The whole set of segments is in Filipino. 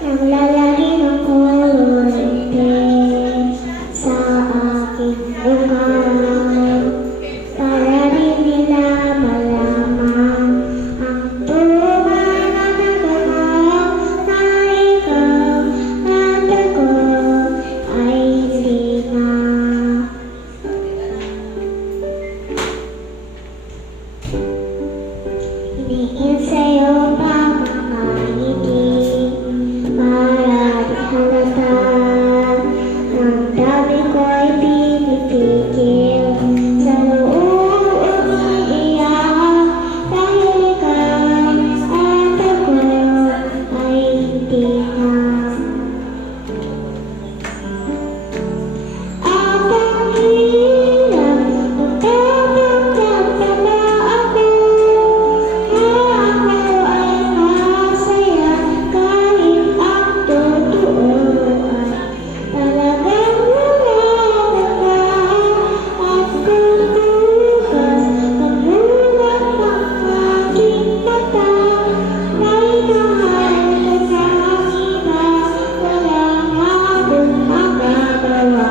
Ang lalaki ng kolorete sa aking lugar para rin nila malaman ang tunay na nagawa na ikaw at ako ay hindi na. Hiniin sa'yo pa mga ngiti para di halata. Ang dami ko'y pinipigil sa loob umiiyak dahil ikaw at ako ay hindi na. At ang hirap magtatanggap na ako na ako ay masaya kahit ang totoo ay talagang wala at kung bukas pagbulat ng aking mata may mahal ka ng iba, wala nga akong magagawa.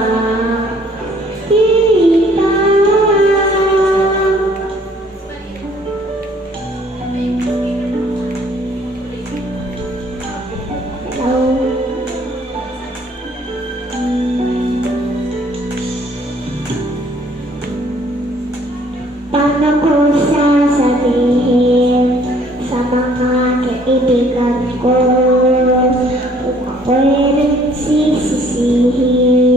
Paano ko sasabihin sa mga kaibigan ko kung ako'y nagsisisihin?